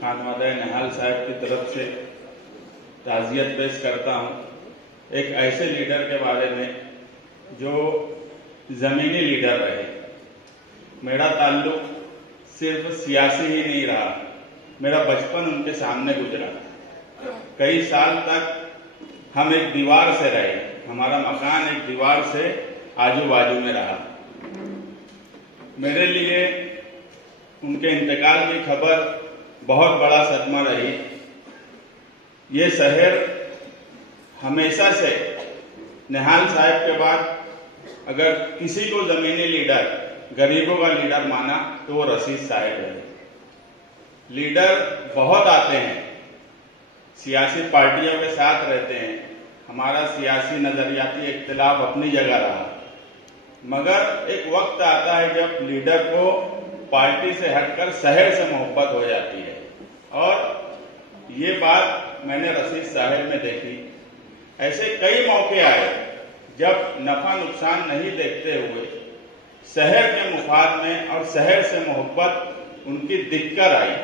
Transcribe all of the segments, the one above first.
खानवादा निहाल साहब की तरफ से ताज़ियत पेश करता हूँ एक ऐसे लीडर के बारे में जो ज़मीनी लीडर रहे। मेरा ताल्लुक सिर्फ सियासी ही नहीं रहा, मेरा बचपन उनके सामने गुजरा। कई साल तक हम एक दीवार से रहे, हमारा मकान एक दीवार से आजू बाजू में रहा। मेरे लिए उनके इंतकाल की खबर बहुत बड़ा सदमा रही। ये शहर हमेशा से निहाल साहब के बाद अगर किसी को ज़मीनी लीडर, गरीबों का लीडर माना तो वो रशीद साहब है। लीडर बहुत आते हैं, सियासी पार्टियों के साथ रहते हैं, हमारा सियासी नज़रियाती इख्तिलाफ अपनी जगह रहा, मगर एक वक्त आता है जब लीडर को पार्टी से हटकर शहर से मोहब्बत हो जाती है। और ये बात मैंने रशीद साहब में देखी। ऐसे कई मौके आए जब नफा नुकसान नहीं देखते हुए शहर के मुफाद में और शहर से मोहब्बत उनकी दिक्कत आई।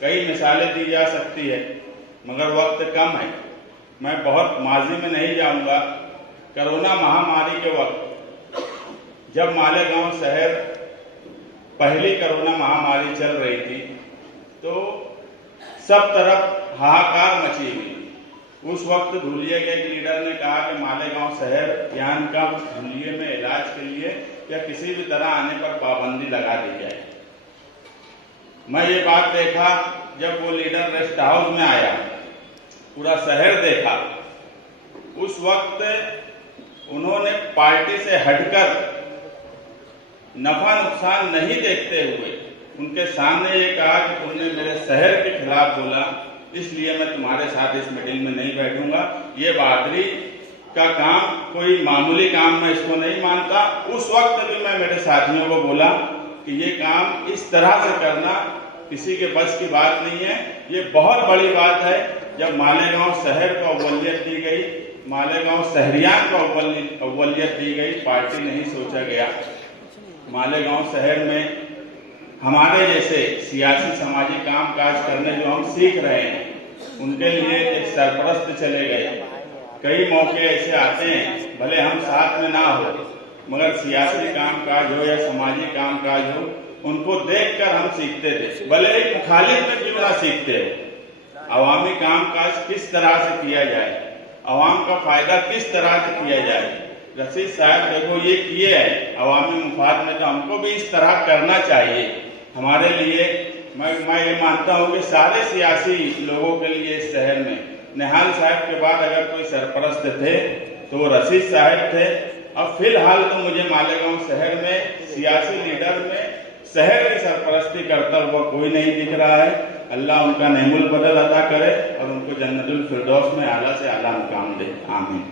कई मिसालें दी जा सकती है मगर वक्त कम है, मैं बहुत माजी में नहीं जाऊंगा। कोरोना महामारी के वक्त जब मालेगांव शहर पहली कोरोना महामारी चल रही थी तो सब तरफ हाहाकार मची हुई। उस वक्त धुलिये के एक लीडर ने कहा कि मालेगांव शहर यहाँ का धुलिये में इलाज के लिए या किसी भी तरह आने पर पाबंदी लगा दी जाए। मैं ये बात देखा जब वो लीडर रेस्ट हाउस में आया, पूरा शहर देखा। उस वक्त उन्होंने पार्टी से हटकर नफा नुकसान नहीं देखते हुए उनके सामने ये कहा कि तुमने मेरे शहर के खिलाफ बोला, इसलिए मैं तुम्हारे साथ इस मीटिंग में नहीं बैठूंगा। ये बहादुरी का काम कोई मामूली काम मैं इसको नहीं मानता। उस वक्त भी मैं मेरे साथियों को बोला कि ये काम इस तरह से करना किसी के बस की बात नहीं है। ये बहुत बड़ी बात है जब मालेगांव शहर को अव्वलियत दी गई, मालेगांव शहरियान को अव्वलियत दी गई, पार्टी नहीं सोचा गया। मालेगांव शहर में हमारे जैसे सियासी समाजी काम काज करने जो हम सीख रहे हैं, उनके लिए एक सरपरस्त चले गए। कई मौके ऐसे आते हैं, भले हम साथ में ना हो मगर सियासी काम काज हो या समाजी काम काज हो, उनको देखकर हम सीखते थे, भले एक मुखालिफ में क्यों ना सीखते हो। अवामी काम काज किस तरह से किया जाए, अवाम का फायदा किस तरह से किया जाए। रशीद साहब देखो ये किए हैं अवामी मुफाद में, तो हमको भी इस तरह करना चाहिए। हमारे लिए मैं ये मानता हूँ कि सारे सियासी लोगों के लिए इस शहर में निहाल साहब के बाद अगर कोई सरपरस्त थे तो वो रशीद साहब थे। अब फिलहाल तो मुझे मालेगांव शहर में सियासी लीडर में शहर की सरपरस्ती करता हुआ कोई नहीं दिख रहा है। अल्लाह उनका नेमुल बदल अता करे और उनको जन्नतुल फिरदौस में आला से आला मुकाम दे। आमीन।